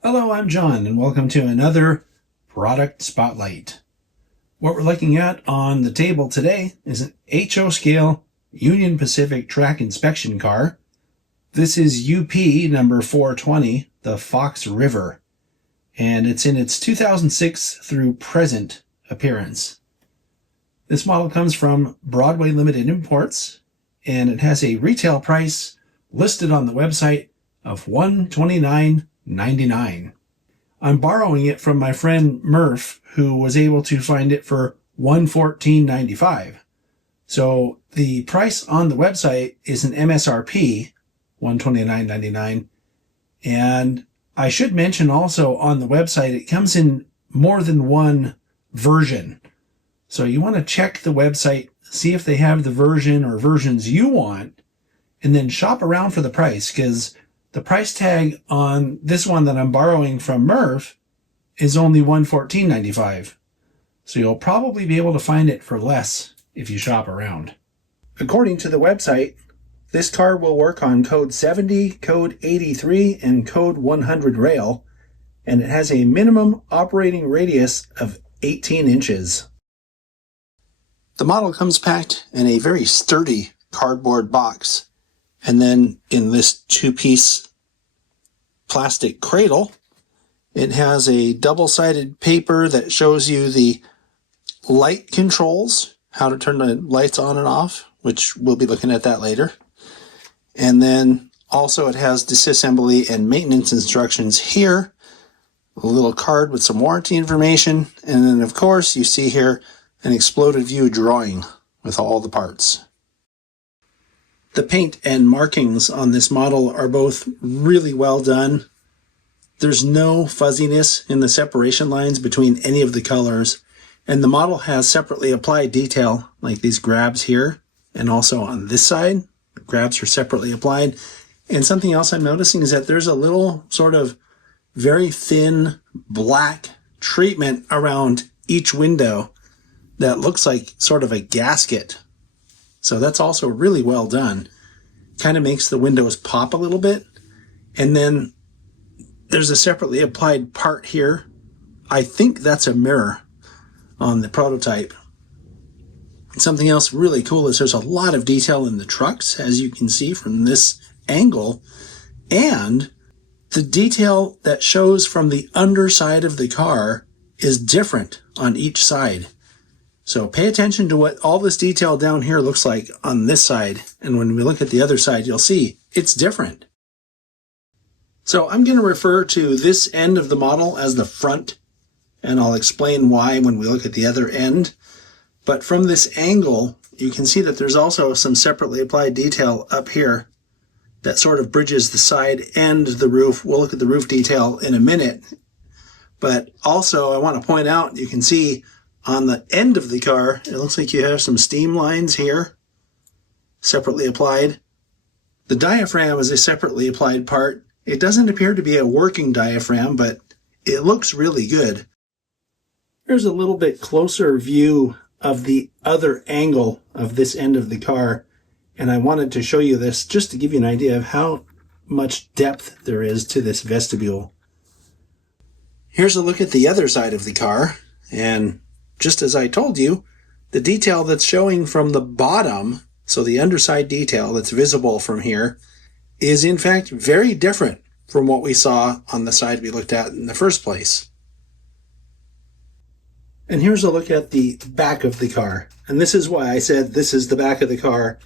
Hello, I'm John, and welcome to another Product Spotlight. What we're looking at on the table today is an HO scale Union Pacific track inspection car. This is UP number 420, the Fox River, and it's in its 2006 through present appearance. This model comes from Broadway Limited Imports, and it has a retail price listed on the website of $129.99. I'm borrowing it from my friend Murph, who was able to find it for $114.95. So the price on the website is an MSRP, $129.99. And I should mention also on the website, it comes in more than one version. So you want to check the website, see if they have the version or versions you want, and then shop around for the price, because the price tag on this one that I'm borrowing from Murph is only $114.95. So you'll probably be able to find it for less if you shop around. According to the website, this car will work on code 70, code 83, and code 100 rail, and it has a minimum operating radius of 18 inches. The model comes packed in a very sturdy cardboard box, and then in this two-piece plastic cradle, it has a double-sided paper that shows you the light controls, how to turn the lights on and off, which we'll be looking at that later. And then also it has disassembly and maintenance instructions here, a little card with some warranty information, and then of course you see here an exploded view drawing with all the parts. The paint and markings on this model are both really well done. There's no fuzziness in the separation lines between any of the colors, and the model has separately applied detail like these grabs here, and also on this side, the grabs are separately applied. And something else I'm noticing is that there's a little sort of very thin black treatment around each window that looks like sort of a gasket. So that's also really well done. Kind of makes the windows pop a little bit. And then there's a separately applied part here. I think that's a mirror on the prototype. Something else really cool is there's a lot of detail in the trucks, as you can see from this angle. And the detail that shows from the underside of the car is different on each side. So pay attention to what all this detail down here looks like on this side. And when we look at the other side, you'll see it's different. So I'm going to refer to this end of the model as the front, and I'll explain why when we look at the other end. But from this angle, you can see that there's also some separately applied detail up here that sort of bridges the side and the roof. We'll look at the roof detail in a minute. But also I want to point out, you can see on the end of the car, it looks like you have some steam lines here, separately applied. The diaphragm is a separately applied part. It doesn't appear to be a working diaphragm, but it looks really good. Here's a little bit closer view of the other angle of this end of the car, and I wanted to show you this just to give you an idea of how much depth there is to this vestibule. Here's a look at the other side of the car, and just as I told you, the detail that's showing from the bottom, so the underside detail that's visible from here, is in fact very different from what we saw on the side we looked at in the first place. And here's a look at the back of the car. And this is why I said this is the back of the car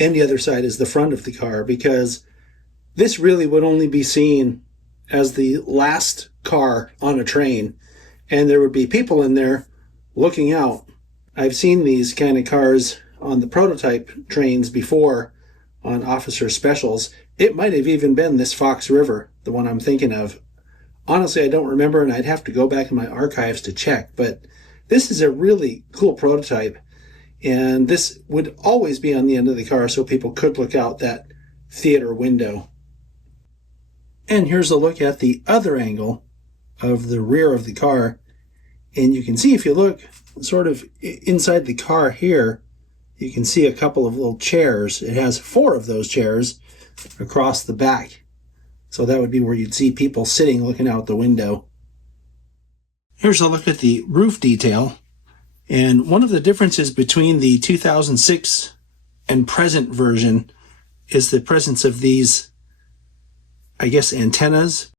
and the other side is the front of the car, because this really would only be seen as the last car on a train, and there would be people in there looking out. I've seen these kind of cars on the prototype trains before on officer specials. It might have even been this Fox River, the one I'm thinking of. Honestly, I don't remember, and I'd have to go back in my archives to check, but this is a really cool prototype, and this would always be on the end of the car so people could look out that theater window. And here's a look at the other angle of the rear of the car. And you can see, if you look sort of inside the car here, you can see a couple of little chairs. It has 4 of those chairs across the back. So that would be where you'd see people sitting looking out the window. Here's a look at the roof detail. And one of the differences between the 2006 and present version is the presence of these, I guess, antennas.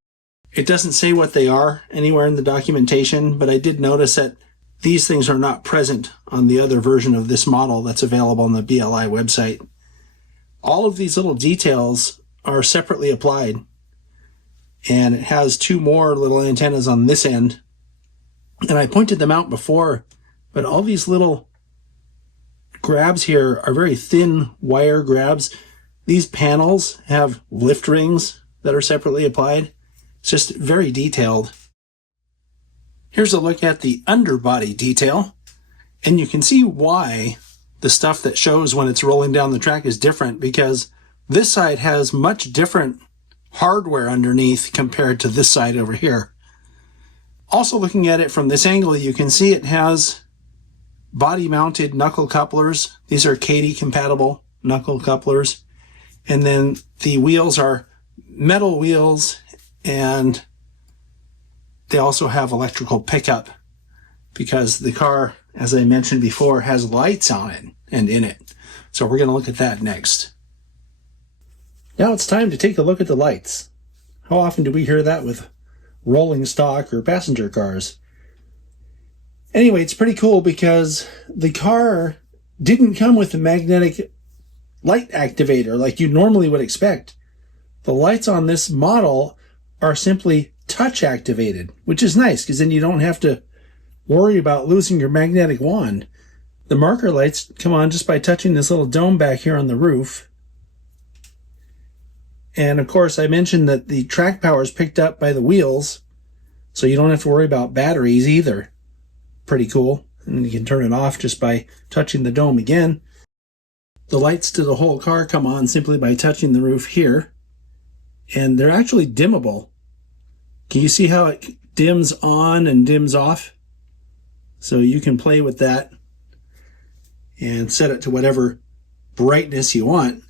It doesn't say what they are anywhere in the documentation, but I did notice that these things are not present on the other version of this model that's available on the BLI website. All of these little details are separately applied, and it has two more little antennas on this end. And I pointed them out before, but all these little grabs here are very thin wire grabs. These panels have lift rings that are separately applied. It's just very detailed. Here's a look at the underbody detail, and you can see why the stuff that shows when it's rolling down the track is different, because this side has much different hardware underneath compared to this side over here. Also, looking at it from this angle, you can see it has body-mounted knuckle couplers. These are Kadee-compatible knuckle couplers. And then the wheels are metal wheels, and they also have electrical pickup because the car, as I mentioned before, has lights on it and in it. So we're going to look at that next. Now it's time to take a look at the lights. How often do we hear that with rolling stock or passenger cars? Anyway, it's pretty cool because the car didn't come with a magnetic light activator like you normally would expect. The lights on this model are simply touch activated, which is nice because then you don't have to worry about losing your magnetic wand. The marker lights come on just by touching this little dome back here on the roof. And of course, I mentioned that the track power is picked up by the wheels, so you don't have to worry about batteries either. Pretty cool. And you can turn it off just by touching the dome again. The lights to the whole car come on simply by touching the roof here. And they're actually dimmable. Can you see how it dims on and dims off? So you can play with that and set it to whatever brightness you want.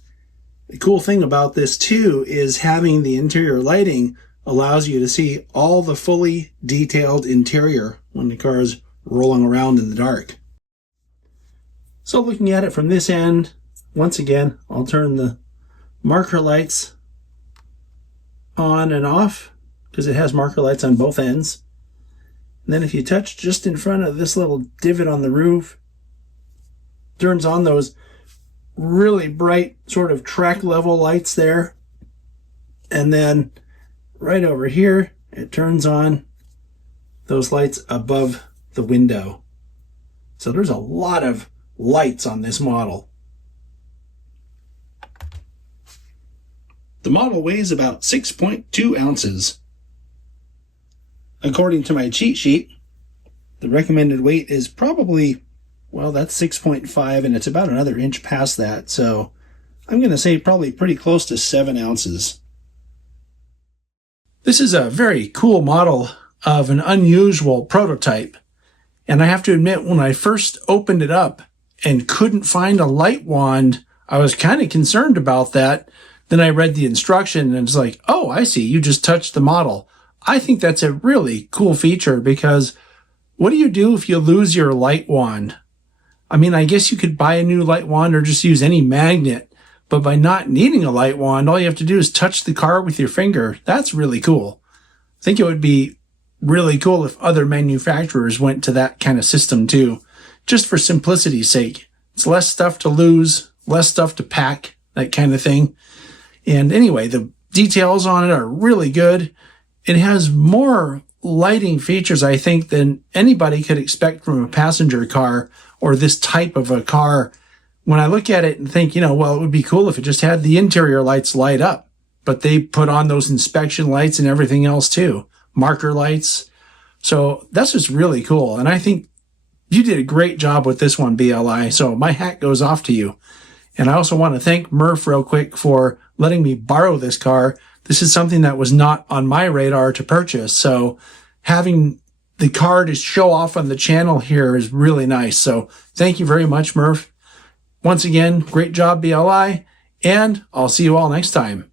The cool thing about this too is having the interior lighting allows you to see all the fully detailed interior when the car is rolling around in the dark. So looking at it from this end, once again, I'll turn the marker lights on and off because it has marker lights on both ends. And then if you touch just in front of this little divot on the roof, it turns on those really bright sort of track level lights there. And then right over here, it turns on those lights above the window. So there's a lot of lights on this model. The model weighs about 6.2 ounces. According to my cheat sheet, the recommended weight is probably, well, that's 6.5, and it's about another inch past that. So I'm going to say probably pretty close to 7 ounces. This is a very cool model of an unusual prototype. And I have to admit, when I first opened it up and couldn't find a light wand, I was kind of concerned about that. Then I read the instruction and it's like, oh, I see, you just touched the model. I think that's a really cool feature because what do you do if you lose your light wand? I mean, I guess you could buy a new light wand or just use any magnet, but by not needing a light wand, all you have to do is touch the car with your finger. That's really cool. I think it would be really cool if other manufacturers went to that kind of system too, just for simplicity's sake. It's less stuff to lose, less stuff to pack, that kind of thing. And anyway, the details on it are really good. It has more lighting features, I think, than anybody could expect from a passenger car or this type of a car. When I look at it and think, well, it would be cool if it just had the interior lights light up, but they put on those inspection lights and everything else too, marker lights. So that's just really cool. And I think you did a great job with this one, BLI. So my hat goes off to you. And I also want to thank Murph real quick for letting me borrow this car. This is something that was not on my radar to purchase. So having the car to show off on the channel here is really nice. So thank you very much, Murph. Once again, great job, BLI. And I'll see you all next time.